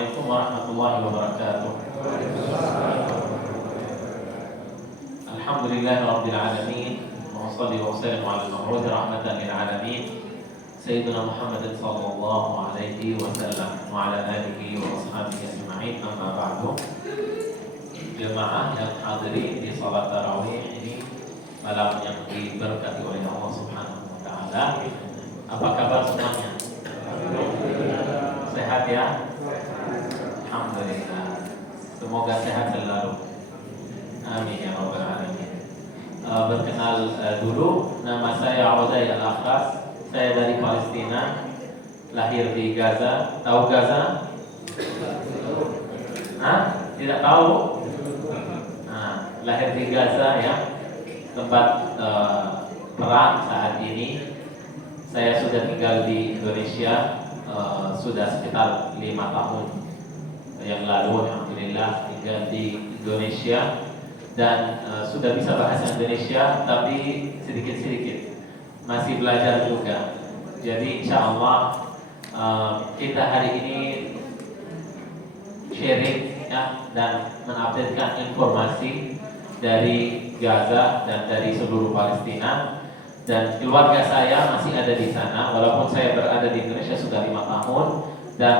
Assalamualaikum warahmatullahi wabarakatuh. Alhamdulillahirabbil alamin. Wa shalli wa sallim ala al-mab'uts rahmatan lil alamin. Sayyidina Muhammadin sallallahu alaihi wasallam wa ala alihi wa ashabihi ajma'in. Amma ba'du. Jemaah yang hadiri di salat tarawih ini malam yang diberkati oleh Allah Subhanahu wa taala. Apa kabar semuanya? Sehat ya? Alhamdulillah. Semoga sehat selalu. Amin ya rabbal alamin. Berkenal dulu, nama saya Uday Al-Akhras. Saya dari Palestina, lahir di Gaza. Tahu Gaza? Tidak tahu? Lahir di Gaza ya, tempat perang saat ini. Saya sudah tinggal di Indonesia sudah sekitar 5 tahun yang lalu, alhamdulillah tinggal di Indonesia dan sudah bisa bahasa Indonesia, tapi sedikit-sedikit masih belajar juga. Jadi insya Allah kita hari ini sharing ya, dan mengupdatekan informasi dari Gaza dan dari seluruh Palestina. Dan keluarga saya masih ada di sana, walaupun saya berada di Indonesia sudah 5 tahun dan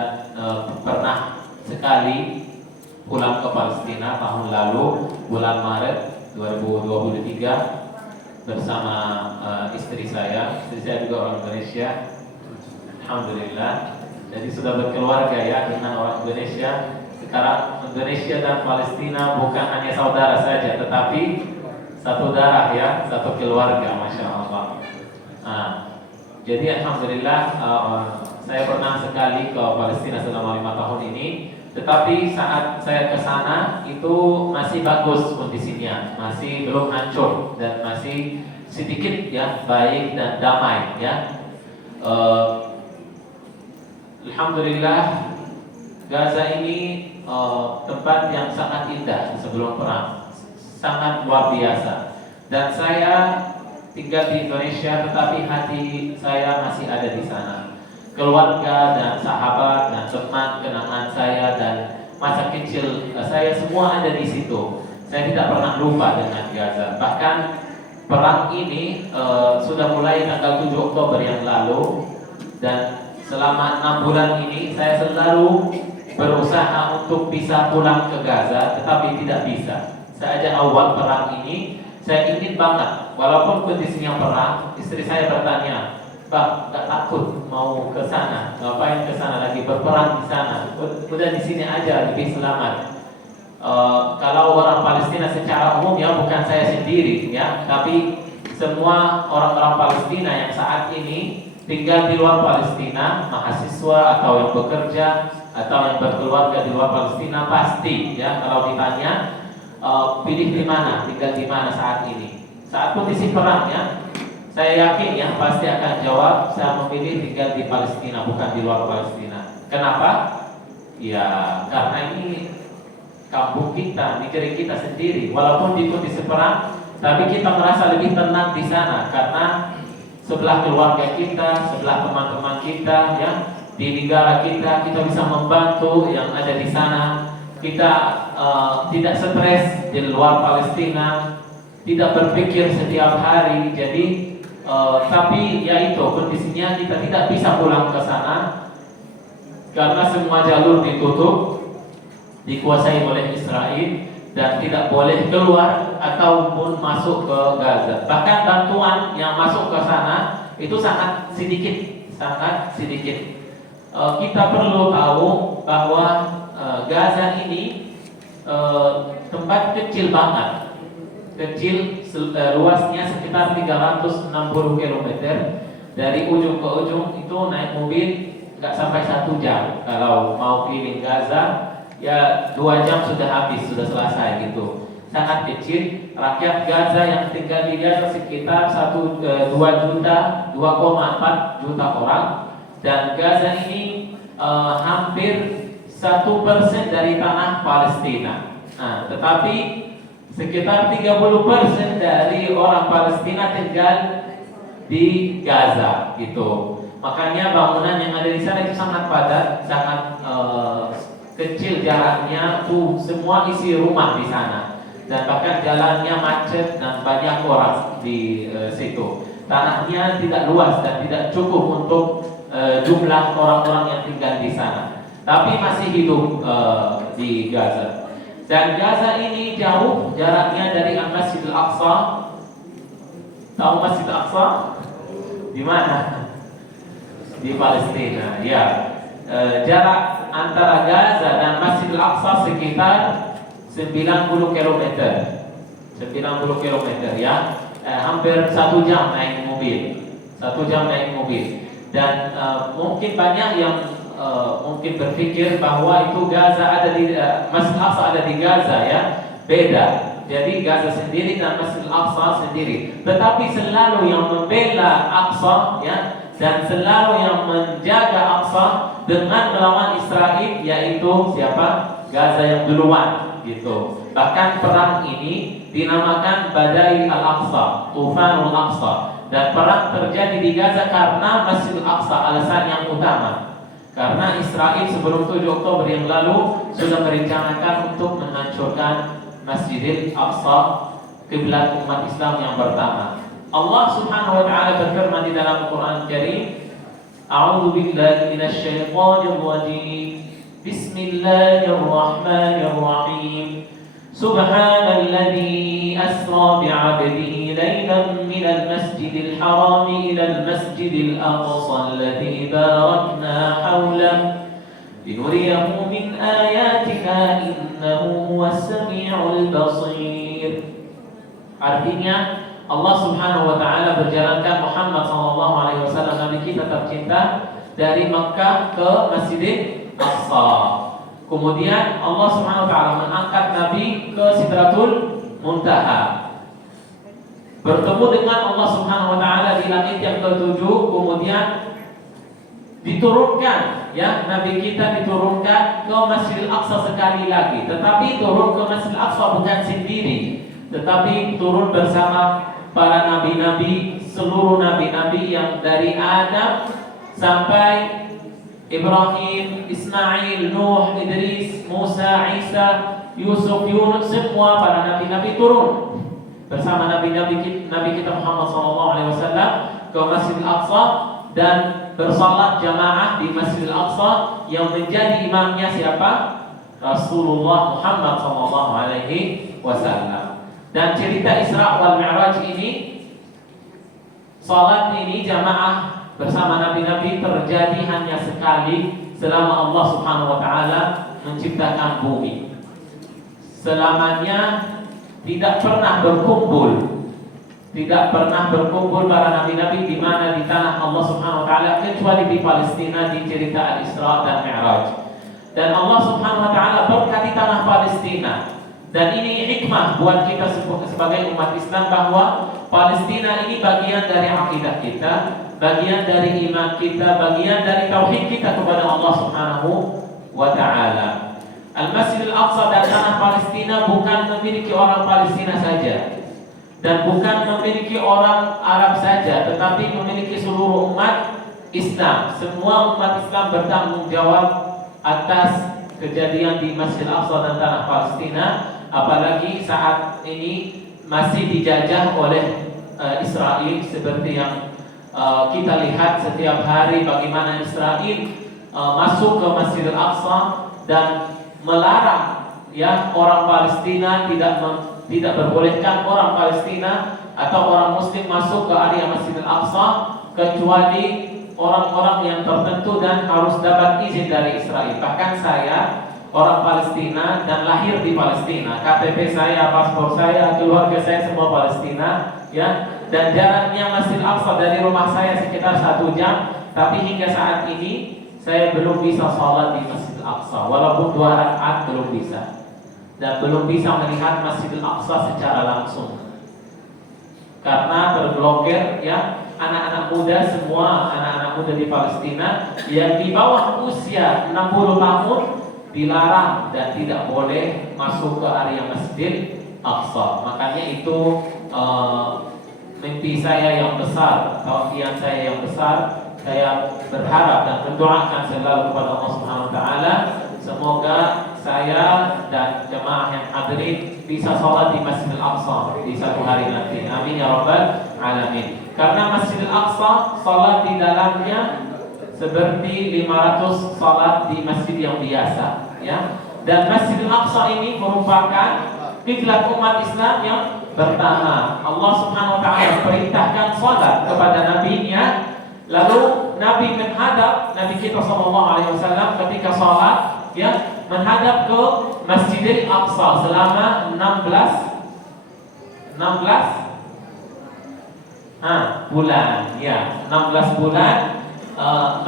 pernah sekali pulang ke Palestina tahun lalu bulan Maret 2023 bersama istri saya. Istri saya juga orang Indonesia, alhamdulillah. Jadi sudah berkeluarga ya dengan orang Indonesia. Sekarang Indonesia dan Palestina bukan hanya saudara saja, tetapi satu darah ya, satu keluarga, masya Allah. Jadi alhamdulillah saya pernah sekali ke Palestina selama 5 tahun ini. Tetapi saat saya ke sana itu masih bagus kondisinya, masih belum hancur dan masih sedikit ya baik dan damai ya. Alhamdulillah Gaza ini tempat yang sangat indah sebelum perang, sangat luar biasa. Dan saya tinggal di Indonesia, tetapi hati saya masih ada di sana. Keluarga dan sahabat dan teman kenangan saya dan masa kecil saya semua ada di situ. Saya tidak pernah lupa dengan Gaza. Bahkan perang ini sudah mulai tanggal 7 Oktober yang lalu, dan selama 6 bulan ini saya selalu berusaha untuk bisa pulang ke Gaza, tetapi tidak bisa. Sejak awal perang ini saya ingin banget, walaupun kondisinya perang. Istri saya bertanya, "Bang, gak takut mau ke sana? Ngapain ke sana lagi, berperang di sana? Udah di sini aja lebih selamat." Kalau orang Palestina secara umum ya, bukan saya sendiri ya, tapi semua orang-orang Palestina yang saat ini tinggal di luar Palestina, mahasiswa atau yang bekerja atau yang berkeluarga di luar Palestina, pasti ya kalau ditanya pilih di mana, tinggal di mana saat ini, saat kondisi perang ya, saya yakin ya pasti akan jawab saya memilih tinggal di Palestina, bukan di luar Palestina. Kenapa? Ya karena ini kampung kita, negeri kita sendiri. Walaupun di kondisi perang, tapi kita merasa lebih tenang di sana karena sebelah keluarga kita, sebelah teman-teman kita ya, di negara kita, kita bisa membantu yang ada di sana. Kita tidak stres di luar Palestina, tidak berpikir setiap hari. Jadi tapi ya itu kondisinya, kita tidak bisa pulang ke sana karena semua jalur ditutup, dikuasai oleh Israel, dan tidak boleh keluar ataupun masuk ke Gaza. Bahkan bantuan yang masuk ke sana itu sangat sedikit, sangat sedikit. Kita perlu tahu bahwa Gaza ini tempat kecil banget, kecil, luasnya sekitar 360 km. Dari ujung ke ujung itu naik mobil nggak sampai 1 jam. Kalau mau keliling Gaza ya 2 jam sudah habis, sudah selesai gitu. Sangat kecil. Rakyat Gaza yang tinggal di Gaza sekitar 2,4 juta orang, dan Gaza ini hampir 1% dari tanah Palestina. Tetapi sekitar 30% dari orang Palestina tinggal di Gaza gitu. Makanya bangunan yang ada di sana itu sangat padat, sangat kecil jaraknya tuh semua isi rumah di sana, dan bahkan jalannya macet dan banyak orang di situ. Tanahnya tidak luas dan tidak cukup untuk jumlah orang-orang yang tinggal di sana, tapi masih hidup di Gaza. Dan Gaza ini jauh jaraknya dari Al-Masjid Al-Aqsa. Tahu Masjid Al-Aqsa? Di mana? Di Palestina. Ya, jarak antara Gaza dan Masjid Al-Aqsa sekitar 90 km. 90 km ya. Hampir 1 jam naik mobil. 1 jam naik mobil. Dan mungkin banyak yang mungkin berpikir bahwa itu Gaza ada di Masjid Al-Aqsa ada di Gaza ya. Beda. Jadi Gaza sendiri dan Masjid Al-Aqsa sendiri. Tetapi selalu yang membela Aqsa ya, dan selalu yang menjaga Aqsa dengan melawan Israel yaitu siapa? Gaza yang duluan gitu. Bahkan perang ini dinamakan Badai Al-Aqsa, Tufanul Aqsa. Dan perang terjadi di Gaza karena Masjid Al-Aqsa, alasan yang utama. Karena Israel sebelum 7 Oktober yang lalu sudah merencanakan untuk menghancurkan Masjidil Aqsa, kiblat umat Islam yang pertama. Allah Subhanahu wa taala berfirman di dalam Al-Qur'an Karim, A'udzu billahi minasyaitonir rajim. Bismillahirrahmanirrahim. Subhanalladzi asra bi'abdihi laylan minal masjidil haram ilal masjidil aqsa alladzi barakna hawlahu linuriyahu min ayatina innahu huwas samiul basir. Artinya Allah Subhanahu wa taala berjalankan Muhammad sallallahu alaihi wasallam, nabi kita tercinta, dari Makkah ke Masjidil Aqsa. Kemudian Allah Subhanahu wa taala mengangkat nabi ke Sidratul Muntaha. Bertemu dengan Allah Subhanahu wa taala di langit yang ke-7, kemudian diturunkan ya, nabi kita diturunkan ke Masjidil Aqsa sekali lagi. Tetapi turun ke Masjidil Aqsa bukan sendiri, tetapi turun bersama para nabi-nabi, seluruh nabi-nabi yang dari Adam sampai Ibrahim, Ismail, Nuh, Idris, Musa, Isa, Yusuf, Yunus, semua para nabi-nabi turun bersama nabi kita Muhammad SAW ke Masjidil Aqsa dan bersalat jamaah di Masjidil Aqsa yang menjadi imamnya siapa? Rasulullah Muhammad SAW. Dan cerita Isra wal Mi'raj ini, salat ini jamaah bersama nabi-nabi terjadi hanya sekali selama Allah Subhanahu wa taala menciptakan bumi. Selamanya tidak pernah berkumpul. Tidak pernah berkumpul para nabi-nabi di mana di tanah Allah Subhanahu wa taala kecuali di Palestina di cerita Al-Isra dan Mi'raj. Dan Allah Subhanahu wa taala berkati tanah Palestina. Dan ini hikmah buat kita sebagai umat Islam bahwa Palestina ini bagian dari akidah kita, bagian dari iman kita, bagian dari tauhid kita kepada Allah Subhanahu wa taala. Al-Masjidil Aqsa dan tanah Palestina bukan memiliki orang Palestina saja dan bukan memiliki orang Arab saja, tetapi memiliki seluruh umat Islam. Semua umat Islam bertanggung jawab atas kejadian di Masjidil Aqsa dan tanah Palestina, apalagi saat ini masih dijajah oleh Israel, seperti yang kita lihat setiap hari bagaimana Israel masuk ke Masjidil Aqsa dan melarang ya orang Palestina, tidak berbolehkan orang Palestina atau orang Muslim masuk ke area Masjidil Aqsa kecuali orang-orang yang tertentu dan harus dapat izin dari Israel. Bahkan saya orang Palestina dan lahir di Palestina, KTP saya, paspor saya, keluarga saya semua Palestina ya. Dan jaraknya Masjidil Aqsa dari rumah saya sekitar 1 jam, tapi hingga saat ini saya belum bisa sholat di Masjidil Aqsa, walaupun 2 rakaat belum bisa, dan belum bisa melihat Masjidil Aqsa secara langsung karena terblokir ya. Anak-anak muda, semua anak-anak muda di Palestina yang di bawah usia 60 tahun dilarang dan tidak boleh masuk ke area Masjidil Aqsa. Makanya itu mimpi saya yang besar, tauhid saya yang besar. Saya berharap dan mendoakan selalu kepada Allah Subhanahu wa taala Semoga saya dan jemaah yang hadirin bisa sholat di Masjidil Aqsa di satu hari nanti. Amin ya rabbal alamin. Karena Masjidil Aqsa sholat di dalamnya seperti 500 sholat di masjid yang biasa, ya. Dan Masjidil Aqsa ini merupakan kiblat umat Islam yang pertama. Allah Subhanahu wa taala perintahkan sholat kepada nabinya, lalu Nabi menghadap, Nabi kita sallallahu alaihi wasallam ketika sholat, ya, menghadap ke Masjidil Aqsa selama 16 bulan, ya, 16 bulan.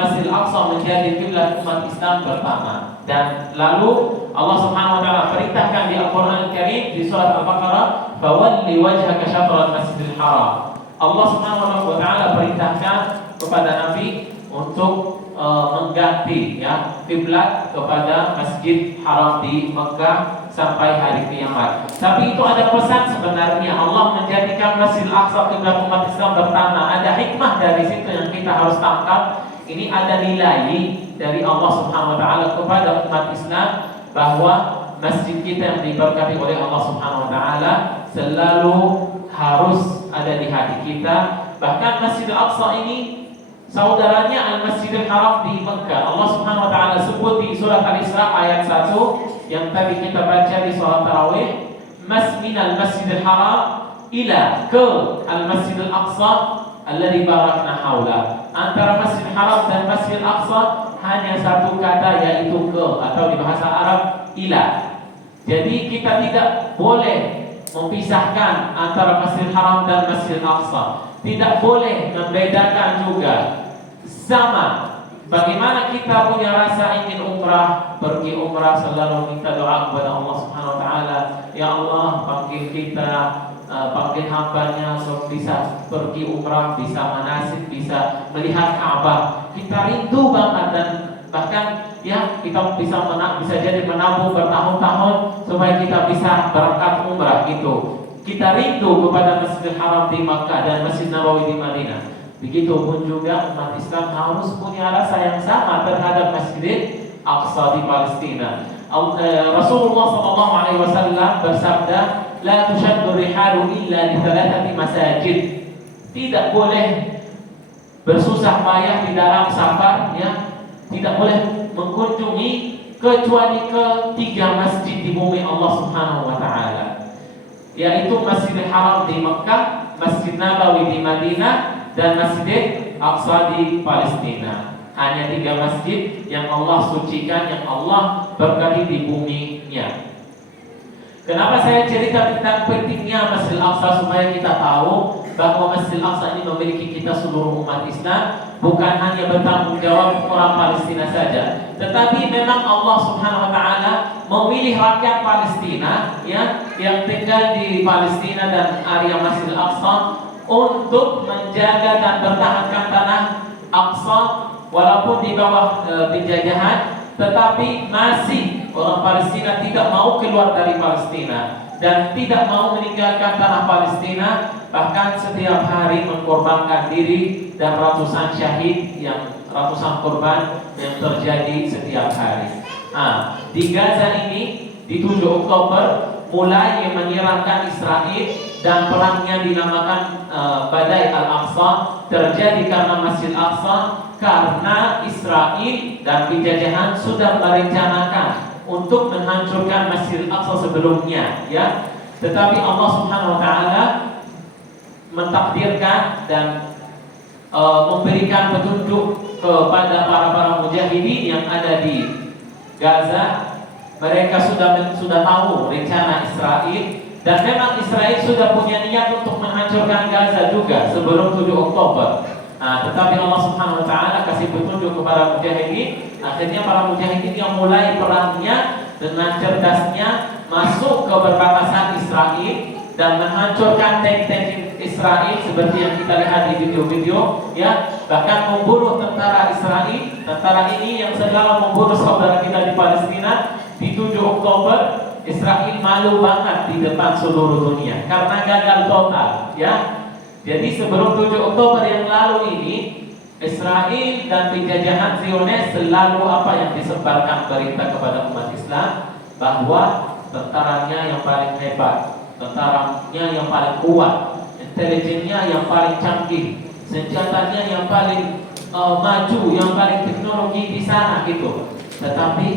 Masjidil Aqsa menjadi kiblat umat Islam pertama. Dan lalu Allah Subhanahu wa taala perintahkan di Al-Qur'an Al-Karim di surat Al-Baqarah, "Fawalli wajhaka syatral Masjidil Haram." Allah Subhanahu wa taala perintahkan kepada Nabi untuk mengganti, ya, kiblat kepada Masjid Haram di Mekah sampai hari kiamat. Tapi itu ada pesan sebenarnya. Allah menjadikan Masjidil Aqsa kiblat umat Islam pertama. Ada hikmah dari situ yang kita harus tangkap. Ini ada nilai dari Allah Subhanahu wa taala kepada umat Islam bahwa masjid kita yang diberkati oleh Allah Subhanahu wa taala selalu harus ada di hati kita. Bahkan Masjidil Aqsa ini saudaranya Al-Masjidil Haram di Mekah. Allah Subhanahu wa taala sebut di surat Al-Isra ayat 1 yang tadi kita baca di sholat tarawih, "Masminal Masjidil Haram ila ke Al-Masjidil Aqsa alladzi barakna haula." Antara Masjidil Haram dan Masjidil Aqsa hanya satu kata, yaitu ke, atau di bahasa Arab ila. Jadi kita tidak boleh memisahkan antara Masjidil Haram dan Masjidil Aqsa. Tidak boleh membedakan juga. Sama bagaimana kita punya rasa ingin umrah, pergi umrah, selalu minta doa kepada Allah Subhanahu wa taala, ya Allah, panggil kita, panggil hambanya untuk bisa pergi umrah, bisa manasik, bisa melihat Ka'bah. Kita rindu banget, dan bahkan, ya, kita bisa jadi menabung bertahun-tahun supaya kita bisa berangkat umrah gitu. Kita rindu kepada Masjidil Haram di Makkah dan Masjid Nabawi di Madinah. Begitupun juga umat Islam harus punya rasa yang sama terhadap Masjidil Aqsa di Palestina. Rasulullah SAW bersabda, "La tushaddu rihalu illa li thalathati masajid." Tidak boleh bersusah payah di dalam safar, ya. Tidak boleh mengunjungi kecuali ke 3 masjid di bumi Allah Subhanahu wa taala, yaitu Masjidil Haram di Mekah, Masjid Nabawi di Madinah, dan Masjid Aqsa di Palestina. Hanya 3 masjid yang Allah sucikan, yang Allah berkati di buminya. Kenapa saya cerita tentang pentingnya Masjid Aqsa? Supaya kita tahu bahwa Masjid Aqsa ini memiliki kita seluruh umat Islam, bukan hanya bertanggung jawab orang Palestina saja, tetapi memang Allah Subhanahu wa taala memilih rakyat Palestina, ya, yang tinggal di Palestina dan area Masjid Aqsa untuk menjaga dan bertahankan tanah Aqsa walaupun di bawah penjajahan, tetapi masih orang Palestina tidak mau keluar dari Palestina dan tidak mau meninggalkan tanah Palestina, bahkan setiap hari mengorbankan diri, dan ratusan syahid, yang ratusan korban yang terjadi setiap hari. Di Gaza ini di 7 Oktober mulai menyerangkan Israel, dan perangnya dinamakan Badai Al-Aqsa, terjadi karena Masjid Aqsa, karena Israel dan penjajahan sudah merencanakan untuk menghancurkan Masjid Aqsa sebelumnya, ya. Tetapi Allah Subhanahu wa taala mentakdirkan dan memberikan petunjuk kepada para mujahidin yang ada di Gaza. Mereka sudah tahu rencana Israel, dan memang Israel sudah punya niat untuk menghancurkan Gaza juga sebelum 7 Oktober. Tetapi Allah Subhanahu wa taala kasih petunjuk kepada mujahidin. Akhirnya para mujahidin yang mulai perangnya dengan cerdasnya masuk ke perbatasan Israel dan menghancurkan tank-tank Israel seperti yang kita lihat di video-video, ya. Bahkan membunuh tentara Israel. Tentara ini yang selalu membunuh saudara kita di Palestina. Di 7 Oktober Israel malu banget di depan seluruh dunia karena gagal total, ya. Jadi sebelum 7 Oktober yang lalu ini, Israel dan penjajahan Zionis selalu apa yang disebarkan berita kepada umat Islam bahwa tentaranya yang paling hebat, tentaranya yang paling kuat, intelijennya yang paling canggih, senjatanya yang paling maju, yang paling teknologi di sana gitu. Tetapi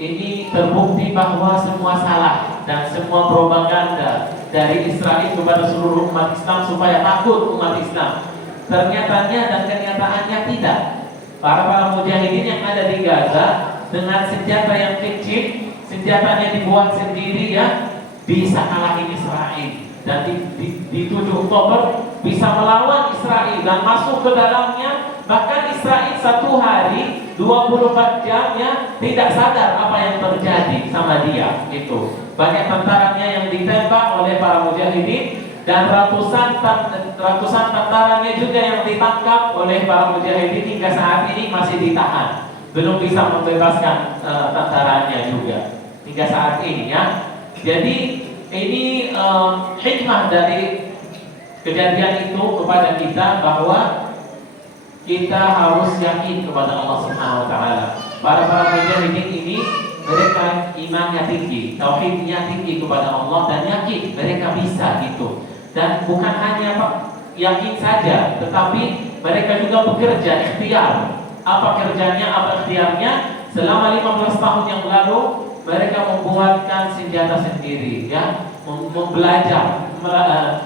ini terbukti bahwa semua salah dan semua propaganda dari Israel kepada seluruh umat Islam supaya takut umat Islam. Ternyatanya dan kenyataannya tidak. Para mujahidin yang ada di Gaza dengan senjata yang kecil, senjatanya dibuat sendiri ya, bisa kalahin Israel. Dan di 7 Oktober bisa melawan Israel dan masuk ke dalamnya. Bahkan Israel satu hari 24 jam ya tidak sadar apa yang terjadi sama dia. Itu banyak tentaranya yang ditembak oleh para mujahidin dan ratusan tentaranya juga yang ditangkap oleh para mujahidin hingga saat ini masih ditahan. Belum bisa membebaskan tentaranya juga hingga saat ini ya. Jadi ini hikmah dari kejadian itu kepada kita bahwa kita harus yakin kepada Allah Subhanahu wa taala. Para mujahidin ini mereka imannya tinggi, tauhidnya tinggi kepada Allah dan yakin mereka bisa gitu. Dan bukan hanya yakin saja, tetapi mereka juga bekerja ikhtiar. Apa kerjanya, apa ikhtiarnya? Selama 15 tahun yang lalu mereka membuatkan senjata sendiri ya, belajar,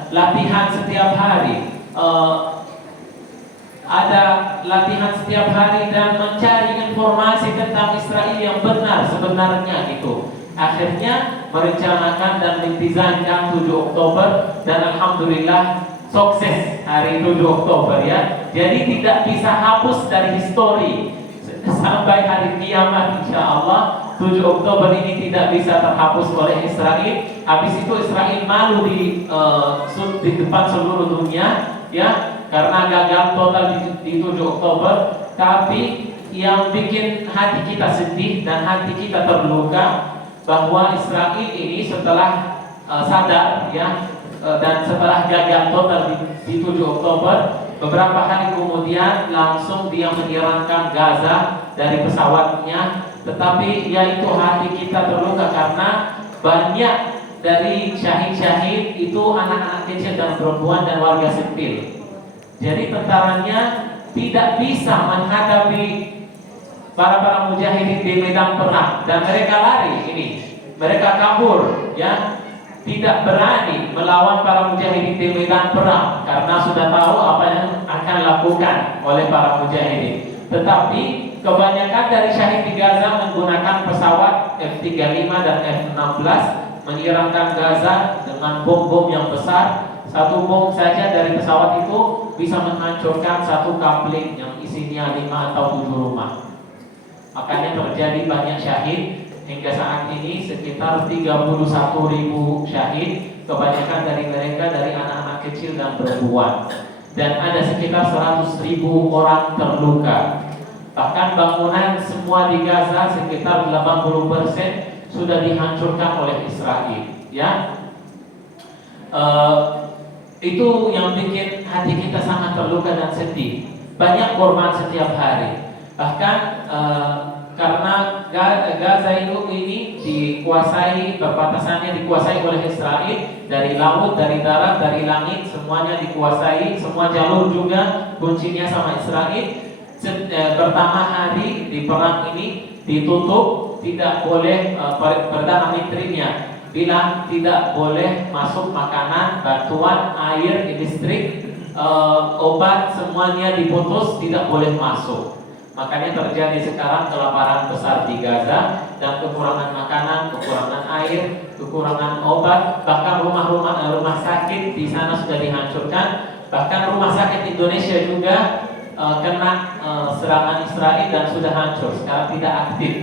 latihan setiap hari. Ada latihan setiap hari dan mencari informasi tentang Israel yang benar sebenarnya gitu. Akhirnya merencanakan dan mendesainkan 7 Oktober dan alhamdulillah sukses hari 7 Oktober ya. Jadi tidak bisa hapus dari histori sampai hari kiamat insyaallah. 7 Oktober ini tidak bisa terhapus oleh Israel. Habis itu Israel malu di depan seluruh dunia ya, karena gagal total di 7 Oktober. Tapi yang bikin hati kita sedih dan hati kita terluka bahwa Israel ini setelah sadar ya dan setelah gagal total di 7 Oktober, beberapa hari kemudian langsung dia menyerangkan Gaza dari pesawatnya. Tetapi yaitu hati kita terluka karena banyak dari syahid-syahid itu anak-anak kecil dan perempuan dan warga sipil. Jadi tentaranya tidak bisa menghadapi para mujahidin di medan perang dan mereka lari ini, mereka kabur ya, tidak berani melawan para mujahidin di medan perang karena sudah tahu apa yang akan dilakukan oleh para mujahidin. Tetapi kebanyakan dari syahid di Gaza menggunakan pesawat F-35 dan F-16 menyerangkan Gaza dengan bom-bom yang besar. Satu bom saja dari pesawat itu bisa menghancurkan satu kampling yang isinya 5 atau 7 rumah. Makanya terjadi banyak syahid. Hingga saat ini sekitar 31.000 syahid. Kebanyakan dari mereka dari anak-anak kecil dan perempuan. Dan ada sekitar 100.000 orang terluka. Bahkan bangunan semua di Gaza sekitar 80% sudah dihancurkan oleh Israel ya. Itu yang bikin hati kita sangat terluka dan sedih. Banyak korban setiap hari. Bahkan karena Gaza itu ini dikuasai, perbatasannya dikuasai oleh Israel dari laut, dari darat, dari langit, semuanya dikuasai, semua jalur juga kuncinya sama Israel. Pertama hari di perang ini ditutup, tidak boleh perdana menterinya bilang tidak boleh masuk makanan, bantuan, air, listrik, obat, semuanya diputus, tidak boleh masuk. Makanya terjadi sekarang kelaparan besar di Gaza dan kekurangan makanan, kekurangan air, kekurangan obat, bahkan rumah sakit di sana sudah dihancurkan. Bahkan rumah sakit Indonesia juga kena serangan Israel dan sudah hancur, sekarang tidak aktif.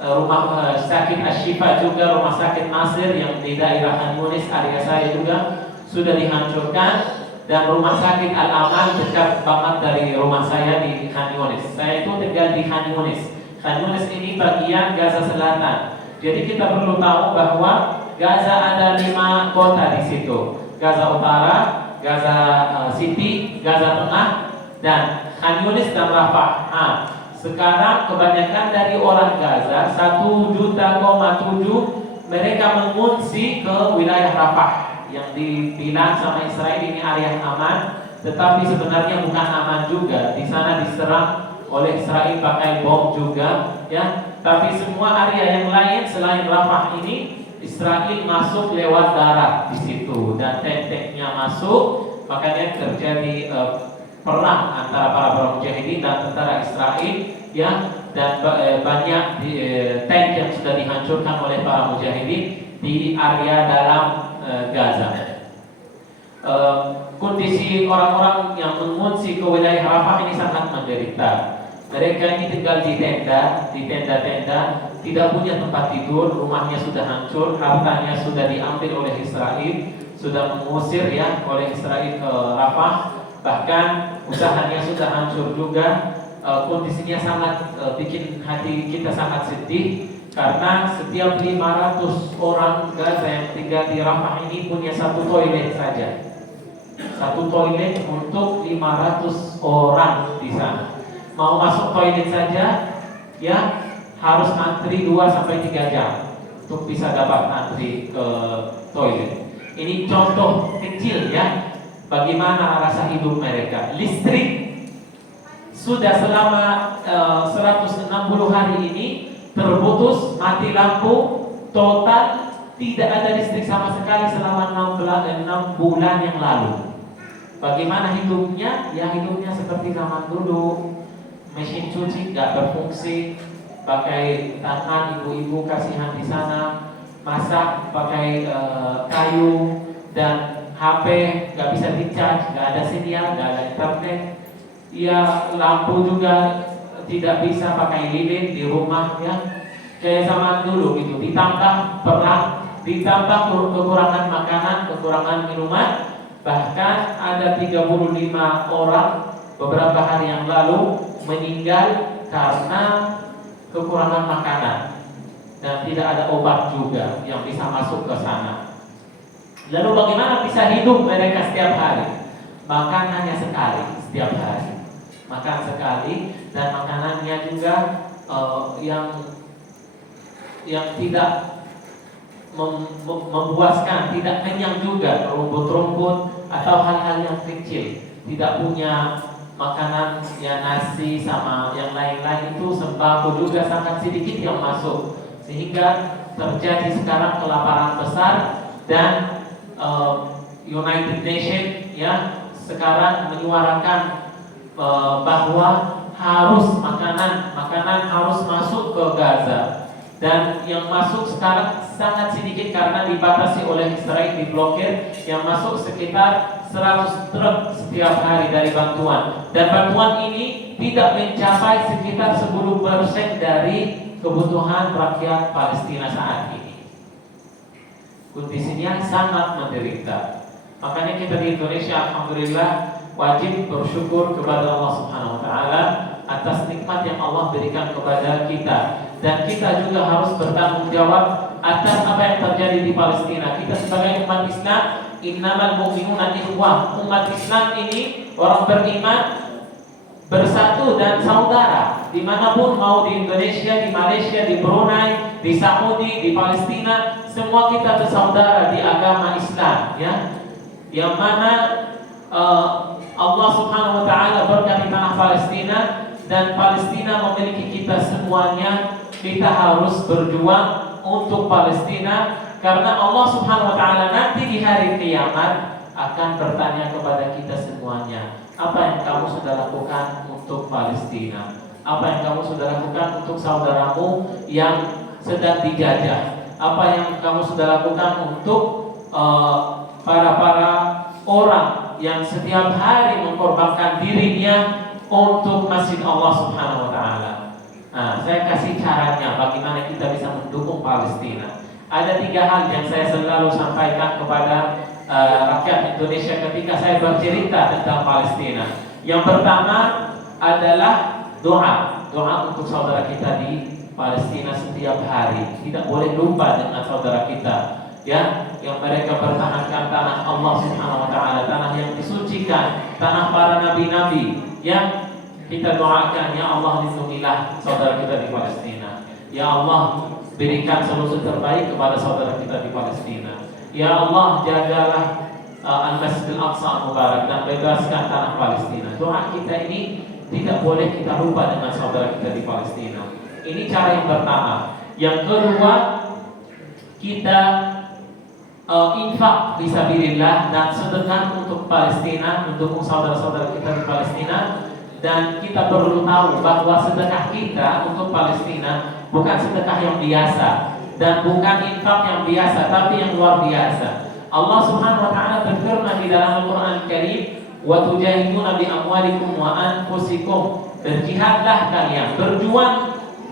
Rumah sakit Ashifa juga, rumah sakit Nasir yang di daerah Khan Yunis area saya juga sudah dihancurkan, dan rumah sakit Al-Amal dekat banget dari rumah saya di Khan Yunis. Saya itu tinggal di Khan Yunis. Khan Yunis ini bagian Gaza Selatan. Jadi kita perlu tahu bahwa Gaza ada 5 kota di situ. Gaza Utara, Gaza City, Gaza Tengah, dan Khan Yunis dan Rafah. Sekarang kebanyakan dari orang Gaza 1,7 juta mereka mengungsi ke wilayah Rafah yang dibilang sama Israel ini area aman, tetapi sebenarnya bukan aman juga. Di sana diserang oleh Israel pakai bom juga, ya. Tapi semua area yang lain selain Rafah ini Israel masuk lewat darat di situ dan tank-tanknya masuk, makanya terjadi perang antara para mujahidin dan tentara Israel, ya. Dan banyak tank yang sudah dihancurkan oleh para mujahidin di area dalam Gaza. Kondisi orang-orang yang mengungsi ke wilayah Rafah ini sangat menderita. Mereka ini tinggal di tenda-tenda, tidak punya tempat tidur, rumahnya sudah hancur, hartanya sudah diambil oleh Israel, sudah mengusir ya oleh Israel ke Rafah, bahkan usahanya sudah hancur juga. Kondisinya sangat bikin hati kita sangat sedih karena setiap 500 orang Gaza yang tinggal di Rafah ini punya satu toilet saja. Satu toilet untuk 500 orang di sana. Mau masuk toilet saja ya harus antri 2-3 jam untuk bisa dapat antri ke toilet. Ini contoh kecil ya bagaimana rasa hidup mereka. Listrik sudah selama 160 hari ini terputus, mati lampu total, tidak ada listrik sama sekali selama 6 bulan yang lalu. Bagaimana hidupnya? Ya hidupnya seperti zaman dulu. Mesin cuci nggak berfungsi, pakai tangan, ibu-ibu kasihan di sana, masak pakai kayu, dan HP nggak bisa di-charge, nggak ada sinyal, nggak ada internet. Ya lampu juga tidak bisa pakai lilin di rumah ya, kayak zaman dulu gitu. Ditambah perang, ditambah kekurangan makanan, kekurangan minuman, bahkan ada 35 orang beberapa hari yang lalu meninggal karena kekurangan makanan dan tidak ada obat juga yang bisa masuk ke sana. Lalu bagaimana bisa hidup mereka setiap hari? Makan hanya sekali setiap hari, makan sekali, dan makanannya juga yang tidak memuaskan, tidak kenyang juga, rumput-rumput atau hal-hal yang kecil, tidak punya makanan ya nasi sama yang lain-lain, itu sembako juga sangat sedikit yang masuk, sehingga terjadi sekarang kelaparan besar. Dan United Nations ya sekarang menyuarakan bahwa harus makanan harus masuk ke Gaza, dan yang masuk sekarang sangat sedikit karena dibatasi oleh Israel, diblokir. Yang masuk sekitar 100 truk setiap hari dari bantuan, dan bantuan ini tidak mencapai sekitar 10% dari kebutuhan rakyat Palestina saat ini. Kondisinya sangat menderita. Makanya kita di Indonesia alhamdulillah wajib bersyukur kepada Allah Subhanahu wa taala atas nikmat yang Allah berikan kepada kita, dan kita juga harus bertanggung jawab atas apa yang terjadi di Palestina. Kita sebagai umat Islam, innamal mu'minuna ikhwah. Umat Islam ini orang beriman bersatu dan saudara. Dimanapun, mau di Indonesia, di Malaysia, di Brunei, di Saudi, di Palestina, semua kita bersaudara di agama Islam ya. Yang mana Allah Subhanahu wa taala berkati tanah Palestina, dan Palestina memiliki kita semuanya. Kita harus berjuang untuk Palestina, karena Allah Subhanahu wa taala nanti di hari kiamat akan bertanya kepada kita semuanya, apa yang kamu sudah lakukan untuk Palestina? Apa yang kamu sudah lakukan untuk saudaramu yang sedang dijajah? Apa yang kamu sudah lakukan untuk para orang yang setiap hari mengorbankan dirinya untuk masjid Allah Subhanahu wa taala? Nah, saya kasih caranya bagaimana kita bisa mendukung Palestina. Ada 3 hal yang saya selalu sampaikan kepada rakyat Indonesia ketika saya bercerita tentang Palestina. Yang pertama adalah doa untuk saudara kita di Palestina setiap hari. Tidak boleh lupa dengan saudara kita ya, yang mereka pertahankan tanah Allah Subhanahu wa taala, tanah yang disucikan, tanah para nabi-nabi, yang kita doakan, ya Allah lindungilah saudara kita di Palestina. Ya Allah berikan solusi terbaik kepada saudara kita di Palestina. Ya Allah jagalah Al-Masjidil Aqsa Mubarak dan bebaskan tanah Palestina. Doa kita ini tidak boleh kita lupa dengan saudara kita di Palestina. Ini cara yang pertama. Yang kedua, kita infak fisabilillah dan sedekah untuk Palestina, untuk saudara-saudara kita di Palestina. Dan kita perlu tahu bahwa sedekah kita untuk Palestina bukan sedekah yang biasa dan bukan infak yang biasa, tapi yang luar biasa. Allah Subhanahu wa taala berfirman di dalam Al-Qur'an Karim, "Wa tujahiduna bi amwalikum wa anfusikum." Berjihadlah kalian,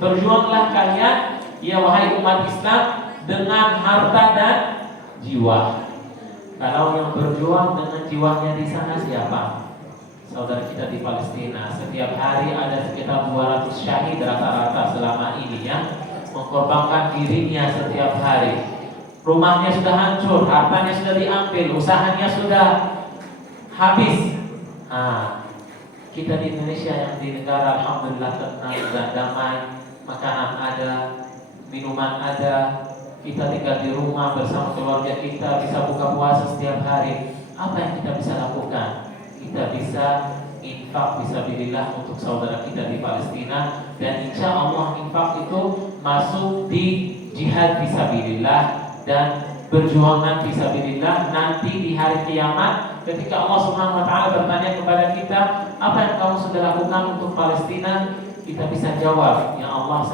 berjuanglah kalian ya wahai umat Islam dengan harta dan jiwa. Kalau yang berjuang dengan jiwanya di sana siapa? Saudara kita di Palestina. Setiap hari ada sekitar 200 syahid rata-rata selama ini yang mengorbankan dirinya setiap hari. Rumahnya sudah hancur, hartanya sudah diambil, usahanya sudah habis. Kita di Indonesia yang di negara alhamdulillah tenang dan damai, makanan ada, minuman ada, kita tinggal di rumah bersama keluarga kita, bisa buka puasa setiap hari. Apa yang kita bisa lakukan? Kita bisa infak fisabilillah untuk saudara kita di Palestina, dan insya Allah infak itu masuk di jihad fisabilillah dan berjuangan fisabilillah. Nanti di hari kiamat ketika Allah Subhanahu wa taala bertanya kepada kita, apa yang kamu sudah lakukan untuk Palestina? Kita bisa jawab, ya Allah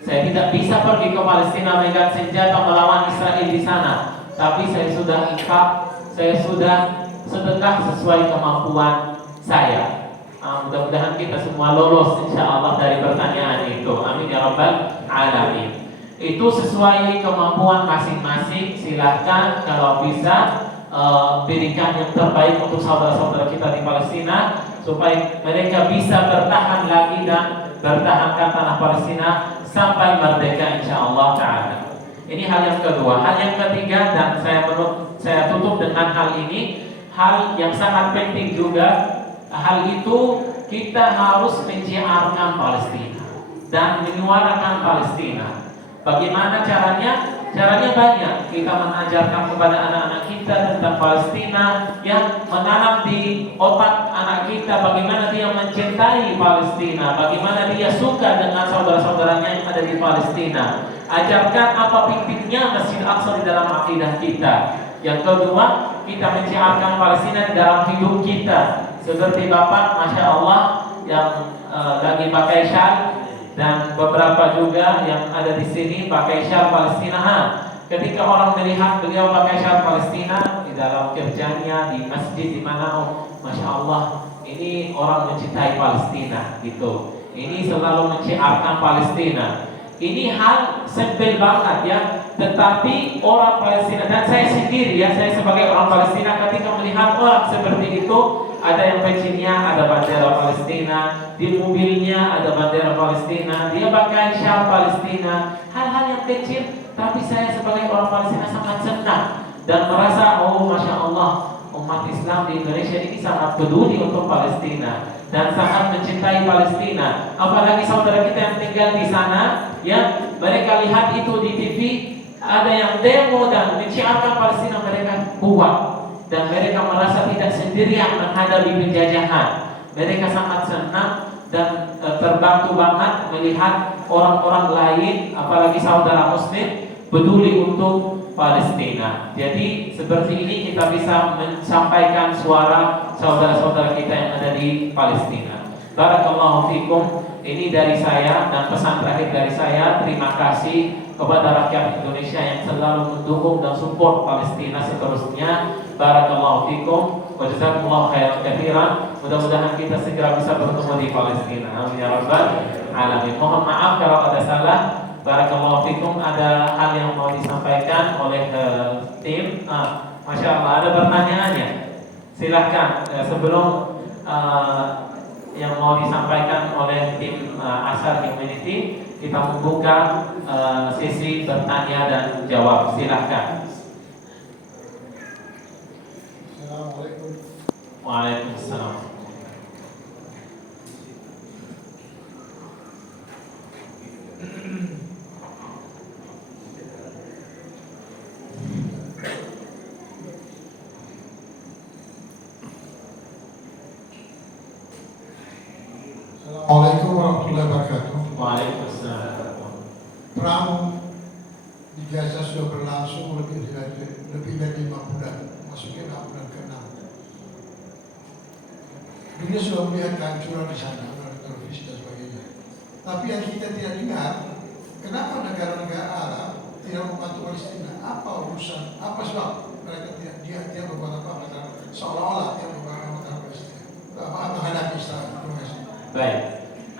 saya tidak bisa pergi ke Palestina megang senjata melawan Israel di sana, tapi saya sudah infak, saya sudah sedekah sesuai kemampuan saya. Mudah-mudahan kita semua lolos insya Allah dari pertanyaan itu. Amin ya rabbal alamin. Itu sesuai kemampuan masing-masing. Silahkan kalau bisa berikan yang terbaik untuk saudara-saudara kita di Palestina supaya mereka bisa bertahan lagi dan bertahankan tanah Palestina sampai merdeka insya Allah ta'ala. Ini hal yang kedua. Hal yang ketiga, dan saya tutup dengan hal ini, hal yang sangat penting juga. Hal itu kita harus menciarkan Palestina dan menyuarakan Palestina. Bagaimana caranya? Caranya banyak. Kita mengajarkan kepada anak-anak kita tentang Palestina, yang menanam di otak anak kita bagaimana dia mencintai Palestina, bagaimana dia suka dengan saudara-saudaranya yang ada di Palestina. Ajarkan apa pentingnya Masjid Aqsa di dalam akidah kita. Yang kedua, kita menciarkan Palestina di dalam hidup kita. Seperti Bapak, Masya Allah, yang lagi pakai syal, dan beberapa juga yang ada di sini pakai syal Palestina. Ketika orang melihat beliau pakai syal Palestina di dalam kerjanya, di masjid, di mana, Masya Allah, ini orang mencintai Palestina gitu. Ini selalu menciarkan Palestina. Ini hal simpel banget ya, tetapi orang Palestina, dan saya sendiri ya, saya sebagai orang Palestina, ketika melihat orang seperti itu, ada yang pensinya ada bendera Palestina, di mobilnya ada bendera Palestina, dia pakai syal Palestina, hal-hal yang kecil, tapi saya sebagai orang Palestina sangat senang dan merasa, oh Masya Allah, umat Islam di Indonesia ini sangat peduli untuk Palestina dan sangat mencintai Palestina. Apalagi saudara kita yang tinggal di sana, ya, mereka lihat itu di TV, ada yang demo dan menciarkan Palestina, mereka kuat dan mereka merasa tidak sendirian menghadapi penjajahan. Mereka sangat senang dan terbantu banget melihat orang-orang lain, apalagi saudara Muslim, peduli untuk Palestina. Jadi seperti ini kita bisa menyampaikan suara saudara-saudara kita yang ada di Palestina. Barakallahu fikum. Ini dari saya, dan pesan terakhir dari saya, terima kasih kepada rakyat Indonesia yang selalu mendukung dan support Palestina seterusnya. Barakallahu fikum wa jazakumullahu khairan katsiran. Mudah-mudahan kita segera bisa bertemu di Palestina. Amin ya rabbal alamin. Mohon maaf kalau ada salah. Barakallahu fikum. Ada hal yang mau disampaikan oleh tim. Masya Allah, ada pertanyaannya. Silahkan sebelum yang mau disampaikan oleh tim Ashar Community, kita membuka sesi bertanya dan jawab. Silahkan. Assalamualaikum. Waalaikumsalam. Assalamualaikum warahmatullahi wabarakatuh. Waalaikumsalam. Perang di Gaza sudah berlangsung lebih dari 5 bulan, masuknya 6 bulan ke-6. Dunia sudah melihat kehancuran di sana melalui televisi dan sebagainya. Tapi yang kita tidak dengar, kenapa negara-negara Arab tidak membantu Palestina? Apa urusan? Apa sebab mereka tidak berbuat apa-apa? Seolah-olah tidak berbuat apa-apa Palestina. Menghadapi Israel. Terima kasih. Baik.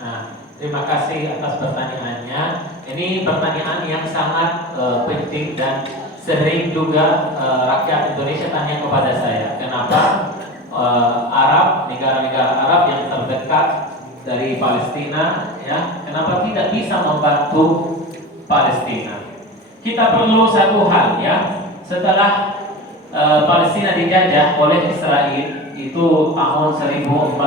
Nah, terima kasih atas pertanyaannya. Ini pertanyaan yang sangat penting dan sering juga rakyat Indonesia tanya kepada saya. Kenapa Arab, negara-negara Arab yang terdekat dari Palestina, ya, kenapa tidak bisa membantu Palestina? Kita perlu satu hal, ya. Setelah Palestina dijajah oleh Israel itu tahun 1948,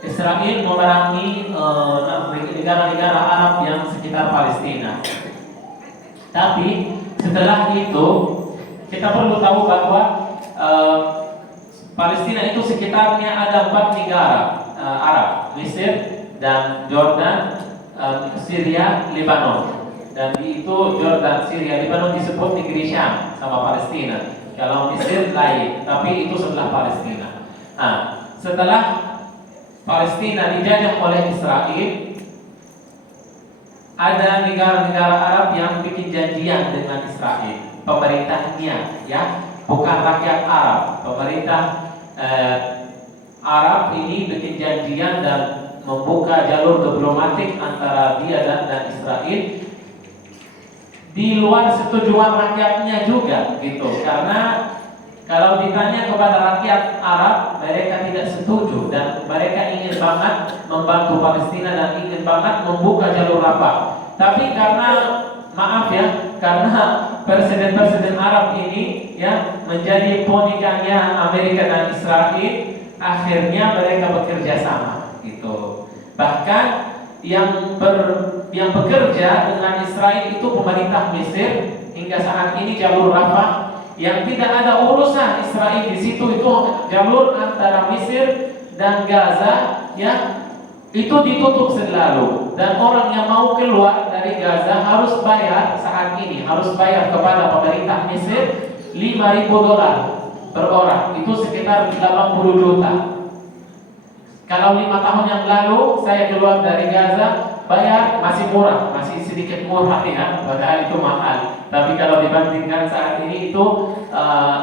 Israel memerangi negara-negara Arab yang sekitar Palestina. Tapi setelah itu kita perlu tahu bahwa Palestina itu sekitarnya ada 4 negara Arab, Mesir dan Jordan, Syria, Lebanon. Dan itu Jordan, Syria, Lebanon disebut negeri Syam sama Palestina. Kalau Mesir lain, tapi itu sebelah Palestina. Nah, setelah Palestina dijajah oleh Israel, ada negara-negara Arab yang bikin janjian dengan Israel, pemerintahnya, ya, bukan rakyat Arab. Pemerintah Arab ini bikin janjian dan membuka jalur diplomatik antara dia dan Israel di luar setujuan rakyatnya juga, gitu. Karena kalau ditanya kepada rakyat Arab, mereka tidak setuju dan mereka ingin banget membantu Palestina dan ingin banget membuka jalur Rafah. Tapi karena, maaf ya, karena presiden-presiden Arab ini, ya, menjadi ponikannya Amerika dan Israel, akhirnya mereka bekerja sama, gitu. Bahkan yang bekerja dengan Israel itu pemerintah Mesir hingga saat ini jalur Rafah yang tidak ada urusan Israel di situ, itu jalur antara Mesir dan Gaza, ya, itu ditutup selalu. Dan orang yang mau keluar dari Gaza harus bayar, saat ini harus bayar kepada pemerintah Mesir $5.000 per orang, itu sekitar 80 juta. Kalau 5 tahun yang lalu saya keluar dari Gaza, bayar masih murah, masih sedikit murah, ya, padahal itu mahal. Tapi kalau dibandingkan saat ini itu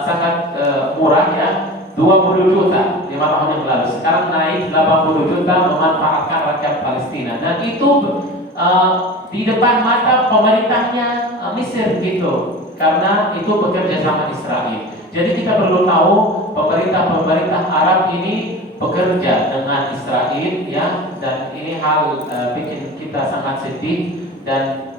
sangat murah, ya, 20 juta 5 tahun yang lalu. Sekarang naik 80 juta memanfaatkan rakyat Palestina. Dan itu di depan mata pemerintahnya Mesir, gitu. Karena itu bekerja sama Israel. Jadi kita perlu tahu pemerintah Arab ini bekerja dengan Israel, ya, dan ini hal bikin kita sangat sedih dan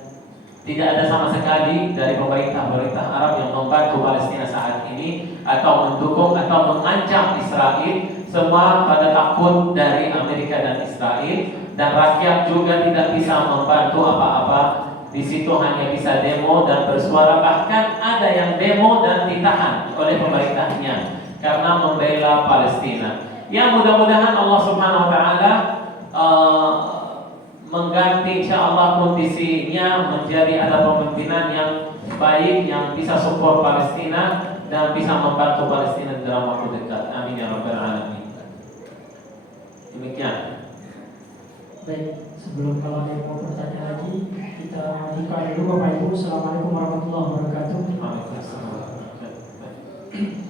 tidak ada sama sekali dari pemerintah Arab yang membantu Palestina saat ini atau mendukung atau mengancam Israel. Semua pada takut dari Amerika dan Israel, dan rakyat juga tidak bisa membantu apa-apa. Di situ hanya bisa demo dan bersuara, bahkan ada yang demo dan ditahan oleh pemerintahnya karena membela Palestina. Ya, mudah-mudahan Allah Subhanahu wa taala mengganti insyaallah kondisinya menjadi ada pemimpinan yang baik yang bisa support Palestina dan bisa membantu Palestina dalam waktu dekat. Amin ya rabbal alamin. Demikian. Baik, sebelum kalau ada yang mau bertanya lagi, kita buka dulu Bapak Ibu. Assalamualaikum warahmatullahi wabarakatuh. Waalaikumsalam warahmatullahi wabarakatuh.